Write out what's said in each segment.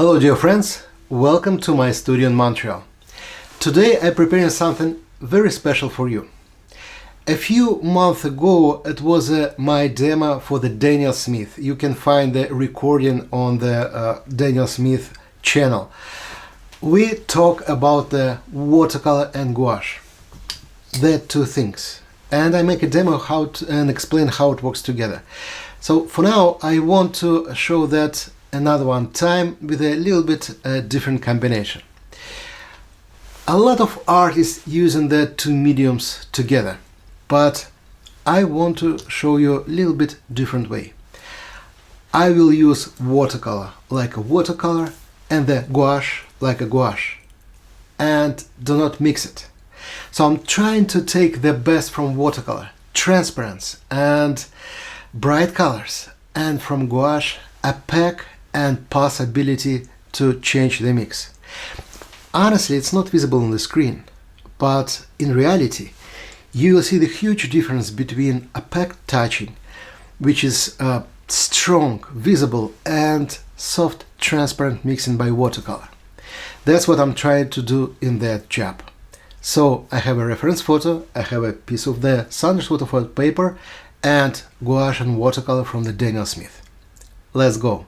Hello dear friends, welcome to my studio in Montreal. Today I'm preparing something very special for you. A few months ago it was my demo for the Daniel Smith. You can find the recording on the Daniel Smith channel. We talk about the watercolor and gouache. They're two things. And I make a demo and explain how it works together. So for now I want to show that another one time with a little bit different combination. A lot of artists using the two mediums together, but I want to show you a little bit different way. I will use watercolor like a watercolor and the gouache like a gouache, and do not mix it. So I'm trying to take the best from watercolor, transparency and bright colors, and from gouache opaque and possibility to change the mix. Honestly, it's not visible on the screen, but in reality you will see the huge difference between opaque touching, which is strong, visible and soft, transparent mixing by watercolor. That's what I'm trying to do in that job. So I have a reference photo, I have a piece of the Saunders waterfoil paper and gouache and watercolor from the Daniel Smith. Let's go!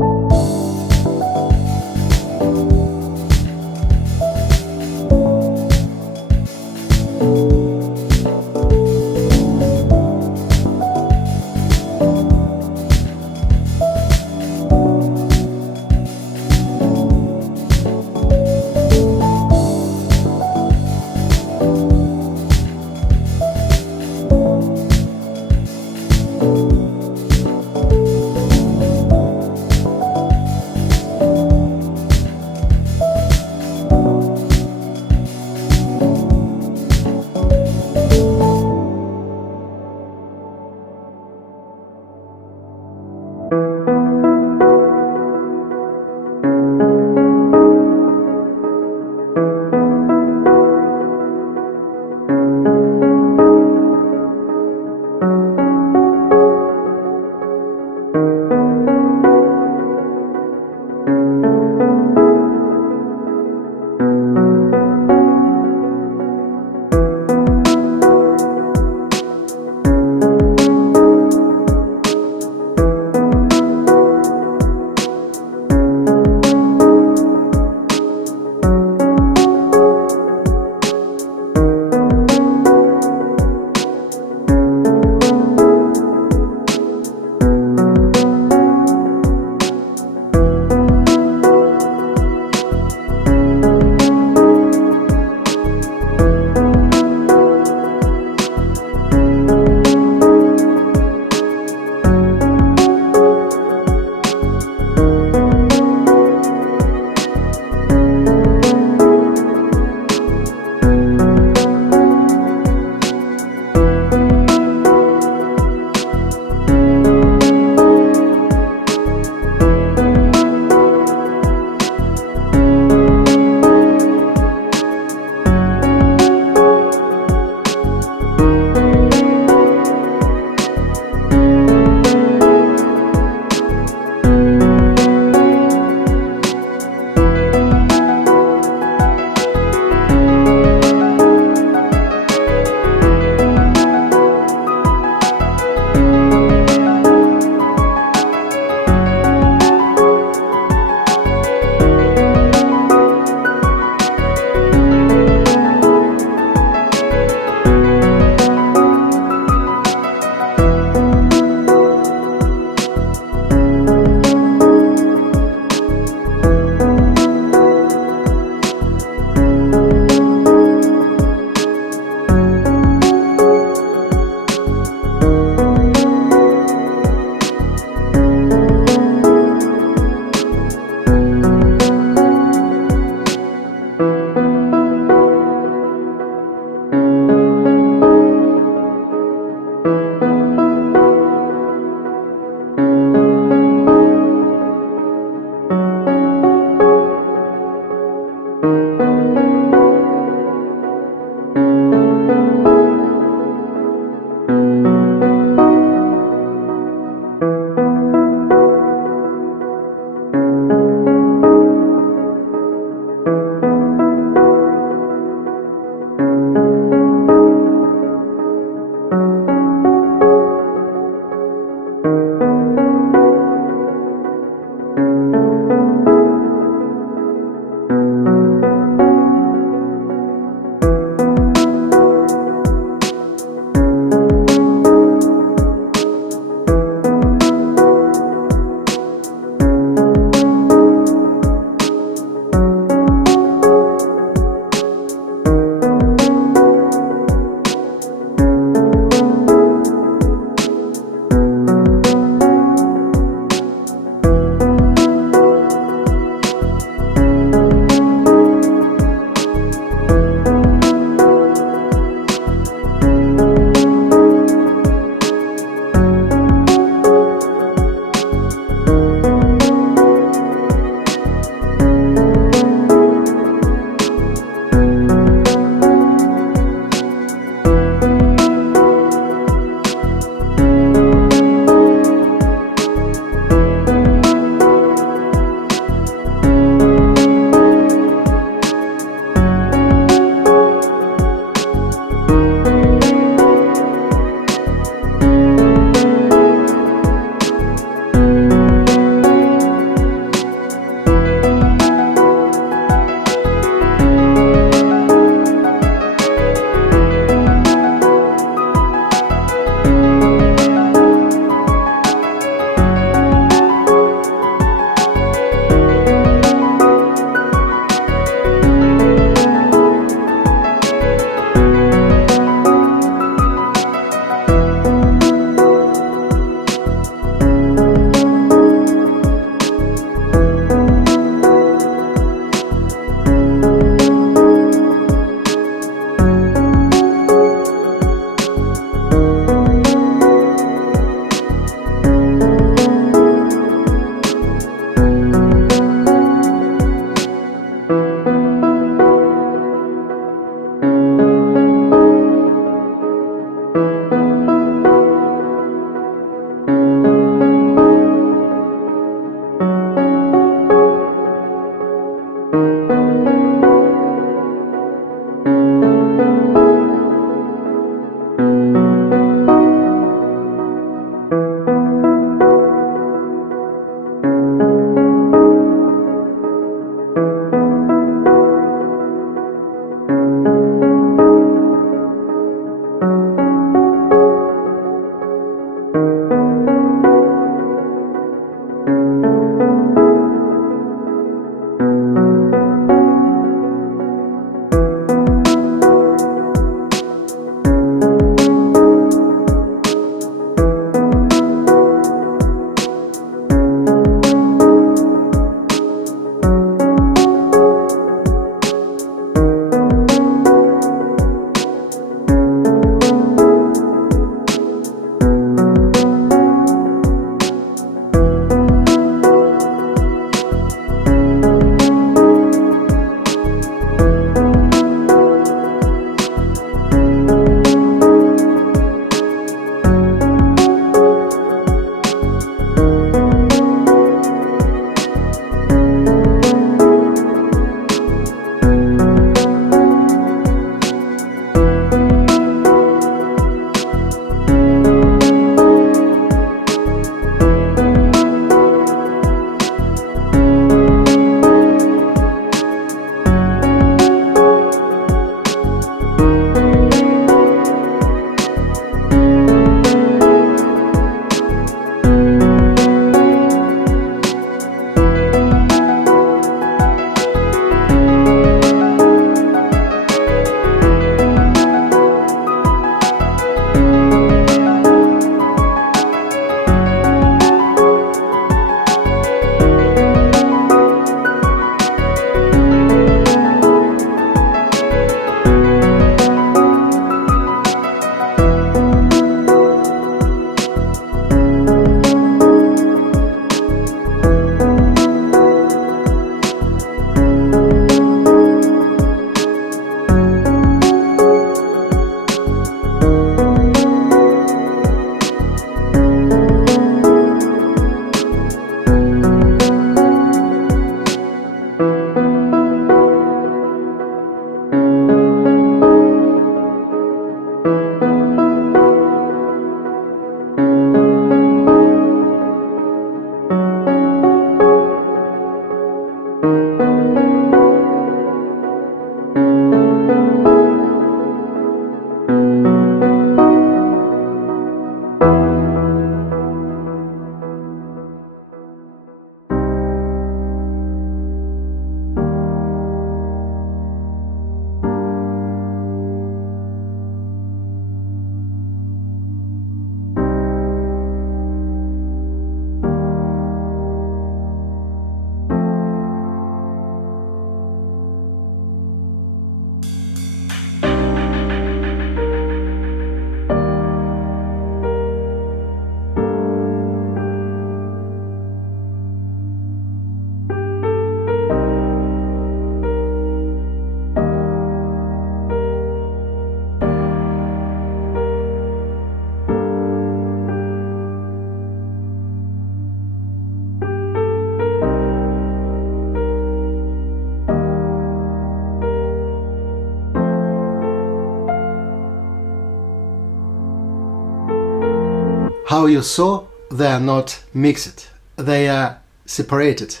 How you saw, they are not mixed, they are separated.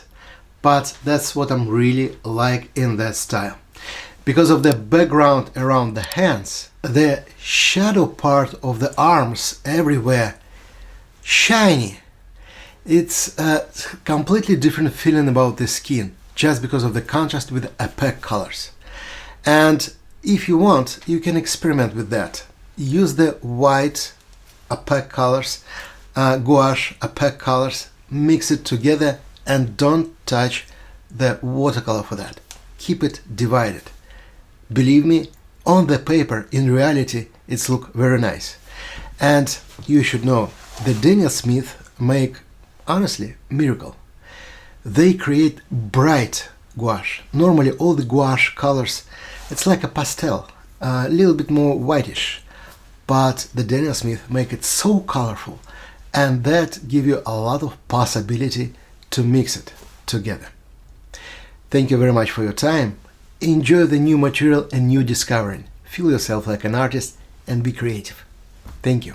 But that's what I'm really like in that style. Because of the background around the hands, the shadow part of the arms everywhere, shiny. It's a completely different feeling about the skin, just because of the contrast with opaque colors. And if you want, you can experiment with that. Use the white opaque colors, gouache opaque colors, mix it together and don't touch the watercolor for that. Keep it divided. Believe me, on the paper, in reality, it's look very nice. And you should know, the Daniel Smith make, honestly, miracle. They create bright gouache. Normally all the gouache colors, it's like a pastel, a little bit more whitish. But the Daniel Smith make it so colorful, and that give you a lot of possibility to mix it together. Thank you very much for your time. Enjoy the new material and new discovering. Feel yourself like an artist and be creative. Thank you.